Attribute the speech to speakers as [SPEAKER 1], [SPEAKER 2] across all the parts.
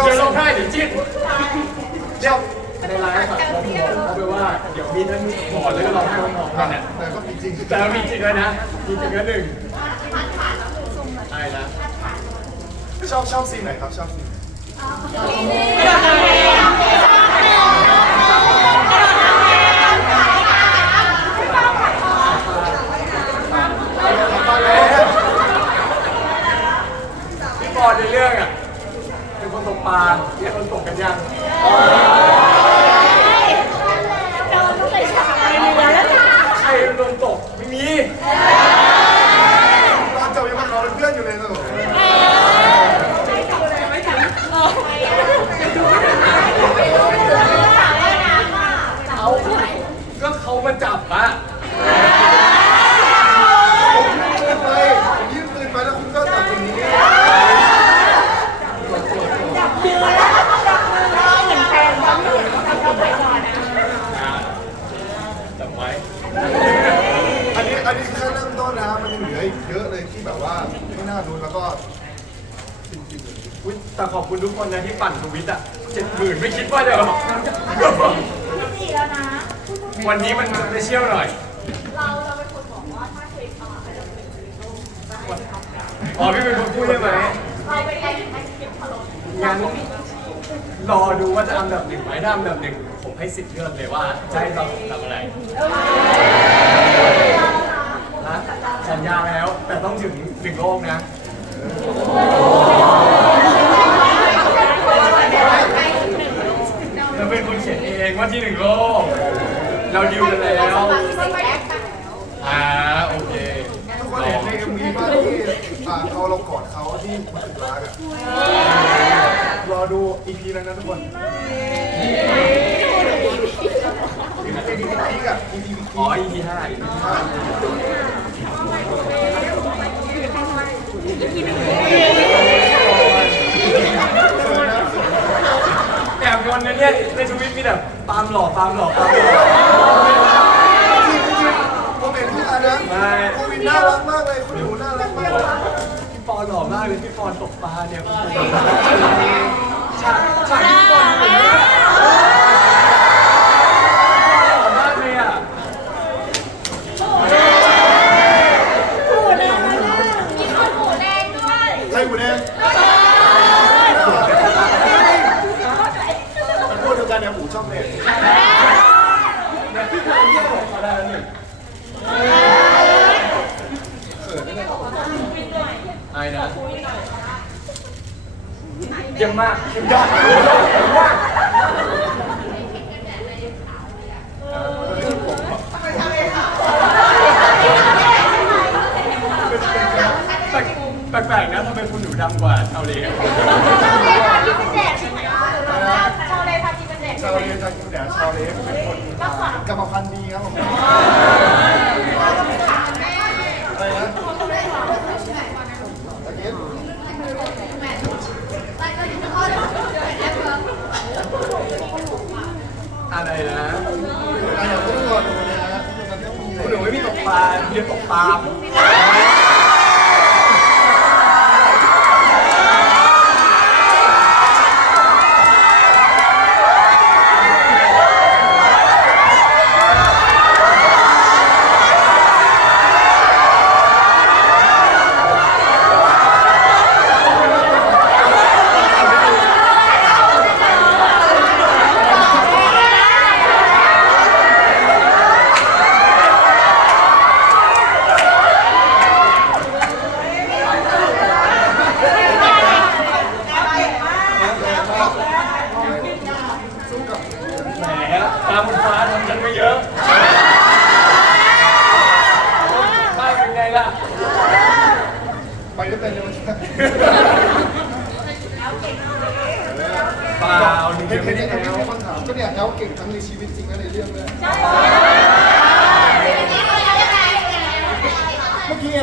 [SPEAKER 1] อน
[SPEAKER 2] กั
[SPEAKER 1] นเดี๋ยวลงให้เดี๋ยวจิ้น
[SPEAKER 2] ชอบ
[SPEAKER 1] ในไลฟ์อะผมบอกเขาไปว่าเดี๋ยวมีทั้งหมอนแล้วก็ร้องไห้พร้อมๆกันเนี่ย
[SPEAKER 2] แต่ก็มีจริง
[SPEAKER 1] แต่มีจริงเลยนะมีจริงก็หนึ่งใช่นะ
[SPEAKER 2] ชอบชอบซีนไหนครับชอบซีนไหน
[SPEAKER 1] ปลาเนี่ยคนตกกันยังใครโดนตกไม่มี
[SPEAKER 2] ตอนจบยังมาขอเป็นเพื่อนอยู่เลยนะผม
[SPEAKER 1] เอาก็เขามาจับอะ
[SPEAKER 2] ปืนไปยื่นปืนไปแล้วคุณก็จับอย่างนี้ ยืนแล้วก็
[SPEAKER 1] จับไว้
[SPEAKER 2] อันนี้อันนี้แค่เริ่มต้นนะมันยังเหลืออีกเยอะเลยที่แบบว่าไม่น่ารู้แล้วก็จริงๆเลย
[SPEAKER 1] อุ๊ยแต่ขอบคุณทุกคนนะที่ปั่นทวิตอะเจ็ดหมื่นไม่คิดว่าจะวันนี้มันสเปเชียลหน่อย
[SPEAKER 3] เราเราเป็นคนบอกว่าถ้าเคยทำอะไรเราเป็นคนรู้
[SPEAKER 1] อ๋อพี่เป็นคนพูดใช่ไหม
[SPEAKER 3] งั้
[SPEAKER 1] นรอดูว่าจะอันดับหนึ่งไหมถ้าอันดับหนึ่งผมให้สิทธิ์เลือกเลยว่าจะให้เราทำอะไรฮะสัญญาแล้วแต่ต้องถึงหนึ่งโลกนะเราเป็นคนเขียนเองว่าที่หนึ่งโลก เราดิวกันแล้ว อ่าโอเค
[SPEAKER 2] ทุกคนเห็นในมวีป่ะ ที่อ่าเขาเรากอดเขาที่มันถึงรักอะรอดูอีพีนั้นนะทุกคนอีพีพีกอะอีพีพี
[SPEAKER 1] อ๋อ EP ห้า EP ห้าแอบงอนนะเนี่ยในทวิตมีแต่ปาล์มหล่อปาล์มหล่อปาล์มหล่อ
[SPEAKER 2] ผมเห็นที่อันนั้น
[SPEAKER 1] ไม่
[SPEAKER 2] โควิดน่ารักมากเลยคุณหนูน่ารักมาก
[SPEAKER 1] พี่ป อนหล่อมากเลยพี่ปอนตกปลาเนี่ยฉากฉากที่พี่ปอนเป็นเนี่ยหล่อมากเลยอะ
[SPEAKER 3] มีคนหูแดงด้วย
[SPEAKER 2] ใครอยู่เนี่ยมันพูดเดียวกันเนี่ยหมูชอบเนี่ย
[SPEAKER 1] เนี่ยพี่ปอนเยี่ยมบอกเขาได้แล้วนี่
[SPEAKER 2] เขินนะเนี่ย
[SPEAKER 1] ไอ้ นะเยี่ยมมากเยี่ยมยอดเยี่ยมมากแปลกๆนะทำไมคุณหนูดำกว่าชาวเล
[SPEAKER 3] ชาวเลพากินเป็นแดดใช่ไหมชาวเลพากินเป็นแดด
[SPEAKER 2] ชาวเลจากคุณแดดชาวเลเป็นคนกรรมพันธุ์ดีครับผมอะไรนะตะเกียบ
[SPEAKER 1] อะไรนะ
[SPEAKER 2] อะไรอย่างที่ก่อนดูเนี่ยนะมันก็มี
[SPEAKER 1] คุณหนูไม่มีตกปลาเรียนตกปลา
[SPEAKER 2] สู้กับ
[SPEAKER 1] แหมปลาบนฟ้าทำฉันไปเยอะบ้านเป็นไงล่ะ
[SPEAKER 2] ไปด้วยกันเลย
[SPEAKER 1] เปล่าหนึ่ง
[SPEAKER 2] เห็
[SPEAKER 1] เดี
[SPEAKER 2] น
[SPEAKER 1] ยว
[SPEAKER 2] เห็
[SPEAKER 1] ไม่
[SPEAKER 2] น
[SPEAKER 1] ได้
[SPEAKER 2] อย่างที่
[SPEAKER 1] แล้ว
[SPEAKER 2] มีคนถามก็เนี่ยแอลเก่งทั้งในชีวิตจริงและในเรื่องด้วยเมื่อกี้ไง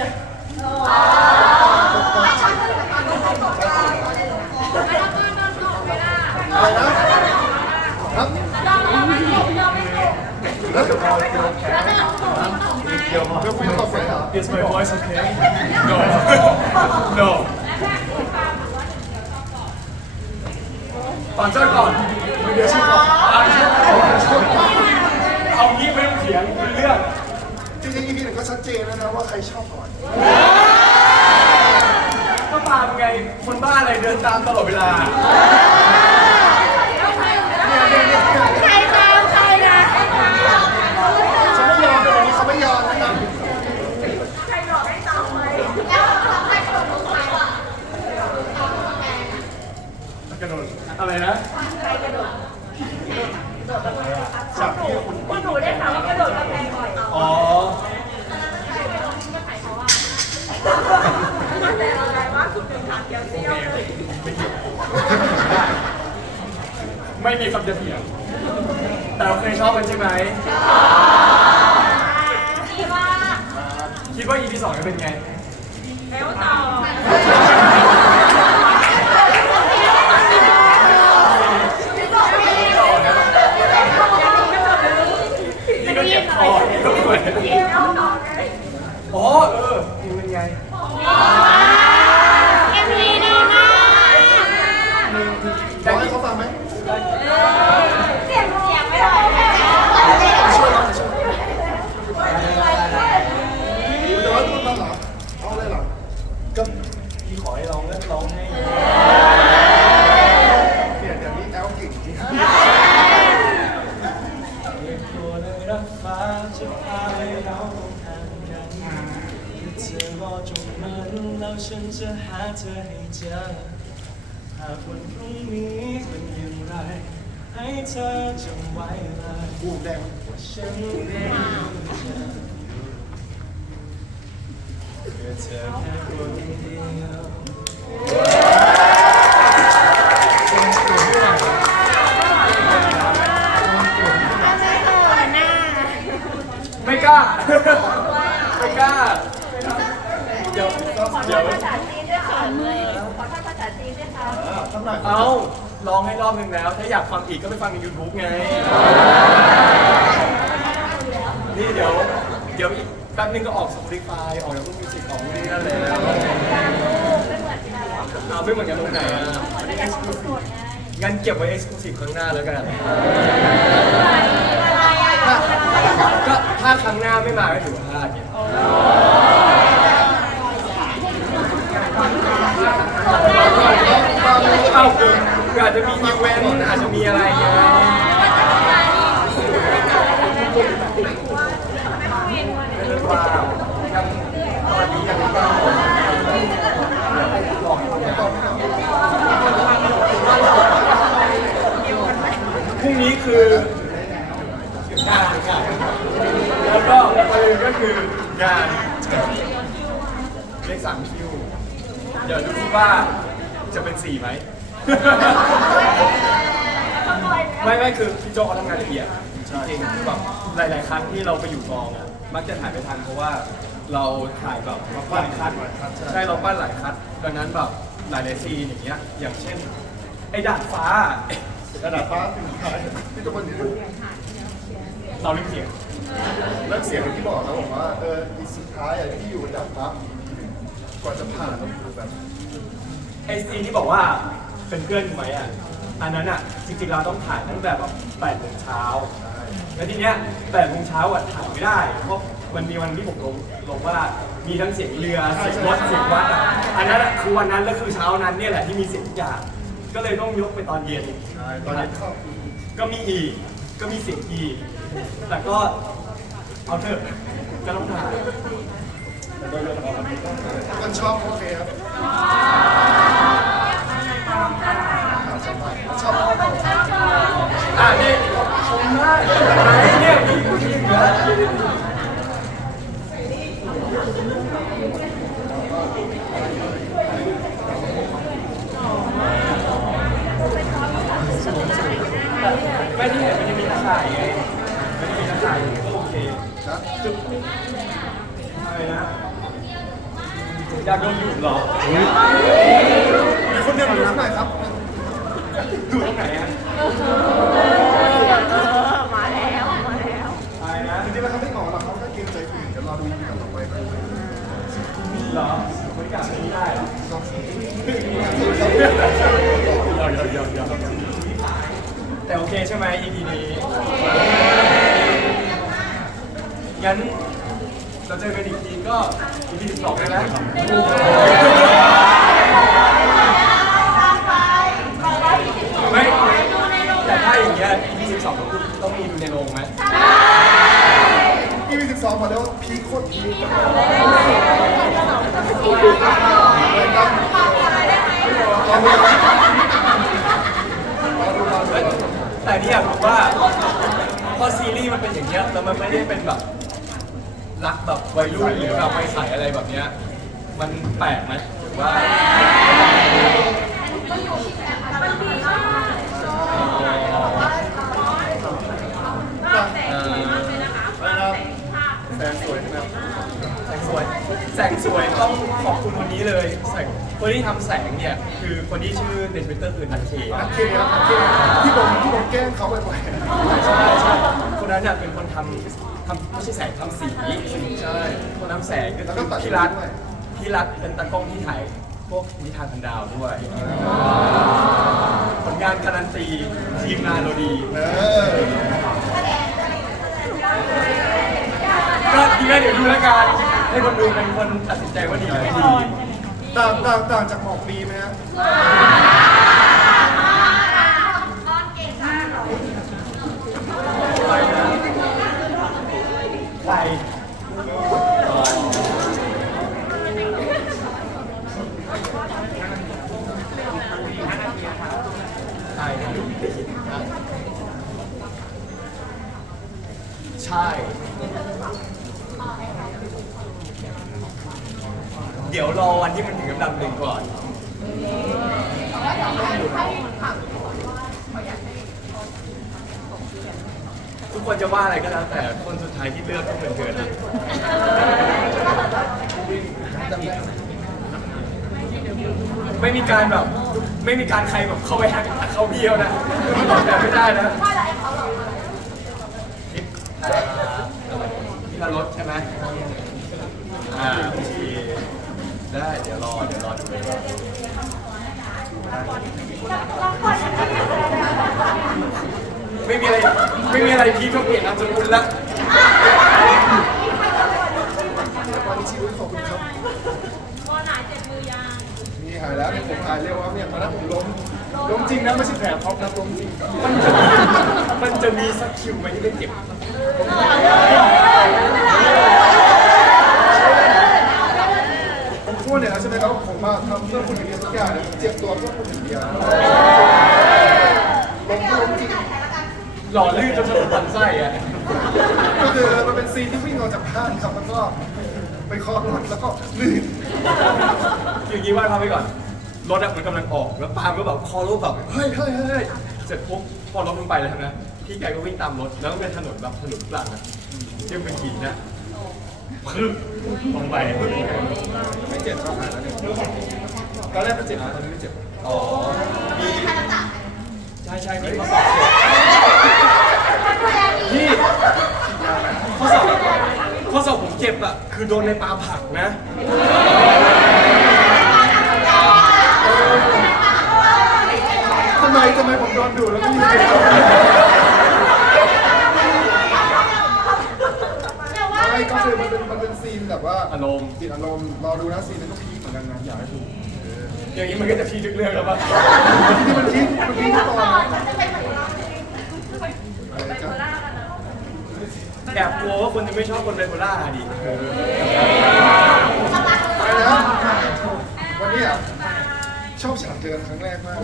[SPEAKER 2] อะไรนะครับแล้วเดี๋ยวพอเดี๋ยวแพ้เดี๋ยวเดี๋ยวคุยต่อไปเหรอ
[SPEAKER 1] Is my voice okay? No. No. ก่อนเจ้าก่อน
[SPEAKER 2] เดี๋ยวชื่อก่อน
[SPEAKER 1] เอางี้ไม่ต้องเถียงเป็นเรื่อง
[SPEAKER 2] จริงๆ EP หนึ่งก็ชัดเจนแล้วนะว่าใครชอบก่อน
[SPEAKER 1] ก็ตามไงคนบ้าอะไรเดินตามตลอดเวลา
[SPEAKER 3] ใครตามใครนะ
[SPEAKER 2] เขาไม่ยอมแต่วันนี้เขาไม่ยอมนะ
[SPEAKER 1] กระโดด อะไรนะ
[SPEAKER 2] จากที่คุณ
[SPEAKER 3] คุณหนูได้ข่าวว่ากระโดดกำแพงบ่อย
[SPEAKER 1] อ๋อ
[SPEAKER 3] แต่อะไรว่าคุณเป็นทางเดียวเที่ยว
[SPEAKER 1] ไม่มีคำจะเถียงแต่เราเคยชอบกันใช่ไหมชอบ
[SPEAKER 3] ดีว่า
[SPEAKER 1] คิดว่า EP สองจะเป็นไง
[SPEAKER 3] แล้วต่อ
[SPEAKER 1] นี่ก็เจ็ อ๋อด้วยอ๋อ เออนี่เป็นไง
[SPEAKER 3] เอ็มวีดีมาก
[SPEAKER 2] ร้องให้เขาฟังไหม
[SPEAKER 3] เสียงเสียงไม่ได้
[SPEAKER 2] ช่วยร้องช่วยเดี๋ยวว่าคุณมาเหรอเอาเลยเหรอ
[SPEAKER 1] ก็พี่ขอให้ร้องก็ร้องให้
[SPEAKER 2] เนี่ยเดี๋ยวนี้แอลเก่งจริง
[SPEAKER 4] ตัวเลยรักฟ้าจะพาให้เราต้องห่างกันเธอรอจงมันแล้วฉันจะหาเธอให้เจอ หากวันพรุ่งนี้เป็นอย่างไร ให้เธอจำไว้เลย
[SPEAKER 2] บูมแดง
[SPEAKER 4] ว่าฉันได้เพื่อเธอแค่คนเดียว
[SPEAKER 1] ไม่กล้า ไม่กล้า เดี๋ยว
[SPEAKER 3] ขอ
[SPEAKER 1] เดี๋ยว
[SPEAKER 3] ภาษาจีนด้วยค่ะขอภาษาจีนด้วยค่ะ
[SPEAKER 2] ทำหน่อย
[SPEAKER 1] เอาร้องให้รอบหนึ่งแล้ว ถ้าอยากฟังอีกก็ไปฟังใน YouTube ไง นี่เดี๋ยว เดี๋ยวอีกแป๊บนึงก็ออก Spotify ออกจากรุ่นมิวสิกออกนี่นั่นเลยเอาไม่เหมือนกันตรงไหนอะงั้นเก็บไว้ Exclusive ครั้งหน้าแล้วกัน ก็ถ้าครั้งหน้าไม่มาก็ถือว่าพลาดไงเอาคื ออาจจะมีอีเวนต์อาจจะมีอะไรไงไม่รู้ว่ายังตอนนี้ยังไม่กล้าพรุ่งนี้คืองานงานแล้วก็ประเด็นก็คืองานเลขสามคิว เดี๋ยวดูที่ว่าจะเป็นสี่ไหม ไม่ไม่คือพี่โจเขาทำงานละเอียดจริงๆแบบหลาย ๆ ครั้งที่เราไปอยู่กองอะมักจะถ่ายไม่ทันเพราะว่าเราถ่ายแบบหลายคัดใช่เราปั้นหลายคัดดังนั้นแบบหลายๆซีนอย่างเงี้ยอย่างเช่น ไอ้ดาดฟ้า
[SPEAKER 2] ระดับฟ้าถึงท้ายที่ทุกคนเห็น
[SPEAKER 1] เราเล่นเสียง
[SPEAKER 2] แล้วเสียงอย่างที่บอกนะผมว่าเอออีสุดท้ายอะที่อยู่ระดับฟ้ากว่าจะผ่านต้องแบบ
[SPEAKER 1] ไอซีนที่บอกว่า เป็นเพื่อนกูไหมอะอันนั้นอะจริงๆเราต้องถ่ายตั้งแต่แบบแปดโมงเช้าแล้วทีเนี้ยแปดโมงเช้าอะถ่ายไม่ได้เพราะมันมีวันที่ผมลงลงว่ามีทั้งเสียงเรือเสียงรถเสียงวัดอะอันนั้นอะคือวันนั้นแล้วคือเช้านั้นเนี่ยแหละที่มีเสียงทุกอย่างก็เลยต้องยกไปตอนเย็น
[SPEAKER 2] ใช่ตอนนี้เข้า
[SPEAKER 1] ก็มีอีกก็มีเสียงอีกแต่ก็เอาเถอะก็ต้องถ่าย
[SPEAKER 2] คนชอบโอเคครับ ชอบ
[SPEAKER 1] อ่านี่ชมหน้าไหนเม่ที่มันจะมีตะข่ายไงมันจะมีตะข่ายโอเค
[SPEAKER 2] นะ
[SPEAKER 1] จุดอะไรนะอยากโดนหยุดหรอ
[SPEAKER 2] มีคนเดินหยุดหน่อยครับ
[SPEAKER 1] ดูดตรงไหนอะ
[SPEAKER 3] มาแล้วมาแล้ว
[SPEAKER 1] อะไรนะ
[SPEAKER 2] จริงๆแล้วเขาไม่หงอหรอกเขาแค่เกรงใจคนอื่นเดี๋ยวรอดูกันต่อไปนะ
[SPEAKER 1] เหรอคนกลับไม่ได้เหรอ
[SPEAKER 2] ลองสิ
[SPEAKER 1] แต่โอเคใช่ไหม EP นี้งั้นเราเจอกันอีกทีก็ EP 12เลยนะ ไม่ แต่ ถ้าอย่างเงี้ย EP 12ต้องต้องมีดูในโรงไหม
[SPEAKER 2] อีพีสิบสองมาแล้วพีคโคตรพีครอดูรอดูรอดู
[SPEAKER 1] แต่ที่อยากบอกว่าพอซีรีส์มันเป็นอย่างเงี้ยแล้วมันไม่ได้เป็นแบบรักแบบวัยรุ่นหรือแบบไม่ใส่อะไรแบบเนี้ยมันแปลกไหมหรือว่าเอ่อ
[SPEAKER 2] แฟนสวยนะครับ
[SPEAKER 1] แสงสวย แสงสวยต้องขอบคุณคนนี้เลยแสงคนที่ทำแสงเนี่ยคือคนที่ชื่อในทวิตเตอร์คือนัทเค
[SPEAKER 2] นักเคครับนักเคที่ผมที่ผมแกล้งเขาบ่อยๆ
[SPEAKER 1] ใช่ใช่คนนั้นเนี่ยเป็นคนทำทำไม่ใช่แสงทำสีใช่คนทำแสงก็
[SPEAKER 2] แล้ว
[SPEAKER 1] คื
[SPEAKER 2] ก็
[SPEAKER 1] อ
[SPEAKER 2] ตัด
[SPEAKER 1] พี่รัฐ
[SPEAKER 2] ด้วย
[SPEAKER 1] พี่รัฐเป็นตากล้องที่ถ่ายพวกนิทานพันดาวด้วยผลงานการันตีทีมงานเราดี
[SPEAKER 2] เออ
[SPEAKER 1] ก็ทีมงานเดี๋ยวดูแล้วกัน ให้คนดูเป็นคนตัดสินใจว่าดีหรือไม่ดี
[SPEAKER 2] ต่างต่างต่างจากหมอกปีไหมฮะ
[SPEAKER 1] ไปนะไปใช่ใช่ เดี๋ยวรอวันที่มันถึงลำดับหนึ่งก่อน ทุกคนจะว่าอะไรก็แล้วแต่คนสุดท้ายที่เลือกต้องเป็นเกินนะไม่มีการแบบ ไม่มีการใครแบบเข้าไปหักเข้าเบี้ยวนะแบบไม่ได้นะที่ทารถใช่ไหมอ่าโอเค ได้เดี๋ยวรอเดี๋ยวรอดูเลยไม่มีอะไรไม่มีอะไรพีคก็เปลี่ยนนามสกุลละ
[SPEAKER 2] วันนี้ชีวิตขอบคุณครับนี่หายแล้วเนี่ยผมหายเร็วครับเนี่ยตอนนั้นผมล้มล้มจริงนะไม่ใช่แผลท็อปนะล้มจริง
[SPEAKER 1] มันจะมีสักคิวไหมที่ไม่เจ็บ
[SPEAKER 2] ผมพูดเนี่ยนะ ใช่ไหมครับว่าผมมาทำเพื่อคุณอย่างเดียวทุกอย่างเนี่ยผมเจ็บตัวเพื่อคุณอย่างเดียวล้มก็ล้มจริง
[SPEAKER 1] หล่อลื่นจนถนนตันไส้อะ
[SPEAKER 2] ก็คือมันเป็นซีนที่วิ่งออกจากห้างครับแล้วก็ไปเคาะรถแล้วก็ลื่น
[SPEAKER 1] อย่างนี้ว่าทำไปก่อนรถอะมันกำลังออกแล้วปาล์มก็แบบคอรถแบบเฮ้ยเฮ้ยเฮ้ยเสร็จปุ๊บพอรถมันไปแล้วนะพี่แกก็วิ่งตามรถแล้วก็เป็นถนนแบบถนนกลางอะที่มันเป็นหินนะพึ่ง ลงไป
[SPEAKER 2] ไม่เจ็บครับหายแล้วเนี่ยตอนแรกมันเจ็บนะตอนนี้ไม่เจ็บ
[SPEAKER 1] อ๋อมีใช่ใช่มีข้อสอบพี่ข้อสอบข้อสอบผมเจ็บอะคือโดนในปลาผักนะ
[SPEAKER 2] ทำไมทำไมผมโดนดูแล้วไม่มีก็คือมันเป็นมันเป็นซีนแบบ ว่า
[SPEAKER 1] อารมณ์
[SPEAKER 2] ซีนอารมณ์รอดูนะซีนนี้ก็พีคเหมือนกันนะอยากให้ดู
[SPEAKER 1] อย่างนี้มันก็จะพีทุกเรื่องแล้วป่ะ
[SPEAKER 2] ที่มันพีคมันพีคทุกตอนนะอะไรจ๊ะ
[SPEAKER 1] แอบกลัวว่าคนจะไม่ชอบคนไบโพล่าดิ
[SPEAKER 2] อะไรนะวันนี้อะชอบฉากเจอกันครั้งแรกมาก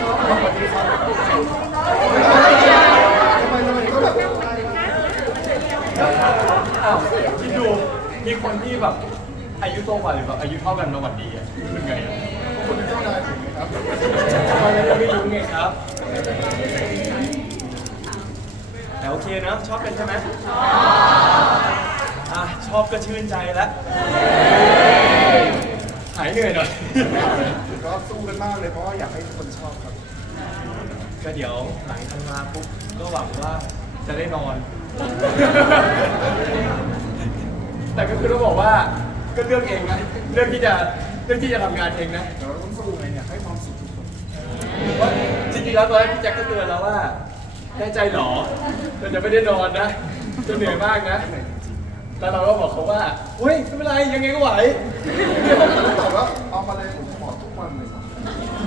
[SPEAKER 2] ชอบสวัสดีครับทำไมทำไมเขาแบบ
[SPEAKER 1] อ้าวคิดดู มีคนที่แบบอายุโตกว่าหรือแบบอายุเท่ากันมาหวัดดีอะคือไงอะ
[SPEAKER 2] คุณเป็นเจ้านายผมไหมครับครับ
[SPEAKER 1] ตอนนั้นยังไม่รู้ไงครับ แต่โอเคเนอะชอบกันใช่ไหมชอบอะชอบก็ชื่นใจแล้วหายเหนื่อยหน่อย
[SPEAKER 2] ก็สู้กันมากเลยเพราะว่าอยากให้ทุกคนชอบครับ
[SPEAKER 1] ก็เดี๋ยวหลังทำงานปุ๊บก็หวังว่าจะได้นอน แต่ก็คือต้องบอกว่าก็เลือกเองนะเลือกที่จะเลือกที่จะทำงานเองนะ
[SPEAKER 2] เดี๋ยวเราต้องสู้ไงเนี่ยให้ความสุขทุกคน
[SPEAKER 1] ว่าจริงๆแล้วตอนแรกพี่แจ็คก็เตือนแล้วว่าแน่ใจเหรอเราจะไม่ได้นอนนะจะเหนื่อยมากนะ
[SPEAKER 2] เหนื่อยจริงๆนะครับ
[SPEAKER 1] แล้วเราก็บอกเขาว่าเฮ้ยไม่เป็นไรยังไงก็ไหว
[SPEAKER 2] ผมตอบว่าเอามาเลยผมขอทุกวันเลยครับ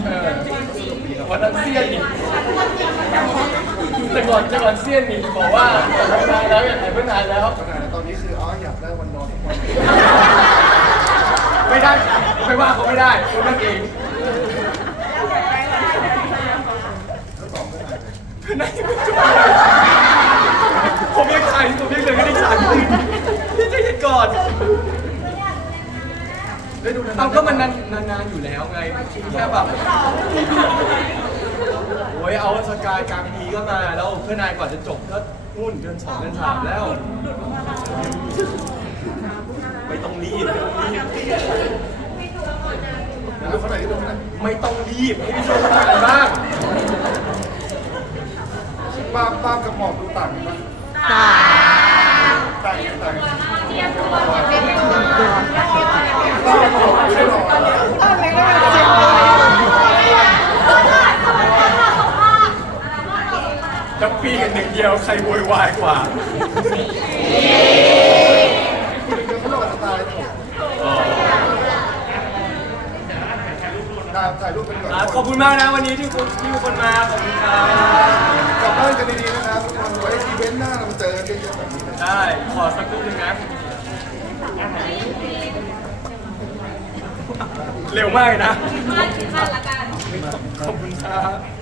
[SPEAKER 1] เออวันนั้นเซียนนี่แต่ก่อนแต่ก่อนเซียนนี่บอกว่าทำงาน แล้วอยากถ่ายเพื่อนนานแล้ว
[SPEAKER 2] ขนาดตอนนี้คืออ๋ออยากได้วันนอนทุกวัน
[SPEAKER 1] ไม่ได้ไม่ว่าเขาไม่ได้เขานั่นเอง
[SPEAKER 2] แล้วตอบไม่ได้เลย
[SPEAKER 1] เพื่อนนายไม่จบผมยังถ่ายผมยังเหลือไม่ได้ฉากนึงพี่ใจเย็นก่อน
[SPEAKER 2] ได้ดูนานๆ
[SPEAKER 1] เอาก็มันนานนานๆอยู่แล้วไงแค่แบบโอ้ยเอาสกายกลางปีก็มาแล้วเพื่อนนายก่อนจะจบก็ นู่นเดือนสองเดือนสามแล้วไม่ต้องรีบไม่ต้องรีบ
[SPEAKER 2] ดูเขาไหนดูเขาไหน
[SPEAKER 1] ไม่ต้องรีบให้พี่โชว์ทำงานบ้าง
[SPEAKER 2] ปาล์มปาล์มกับหมอกดูต่างกันปะต่างกันต่างกัน
[SPEAKER 3] เตรียมตัวเตรียมตัว
[SPEAKER 2] ปาล์มหมอกดูได้หรอ
[SPEAKER 1] จะ ปีกันหนึ่งเดียวใครโวยวายกว่า
[SPEAKER 2] คุณเดี๋ยวเขาหล่อจะตายผมได้ถ่ายรูปกันก่อน
[SPEAKER 1] อะขอบคุณมากนะวันนี้ที่คุณที่ทุกคนมาขอบคุณครับ
[SPEAKER 2] กลับบ้านกันดีๆนะครับทุกคนไว้อีเวนต์หน้าเรามาเจอกันเยอะๆแบบนี้นะ
[SPEAKER 1] ได้ขอสักครู่หนึงนะเร็วมากเลยนะ
[SPEAKER 3] บ้านบ้านละกัน
[SPEAKER 1] ขอบคุณครับอะลงนั่งลง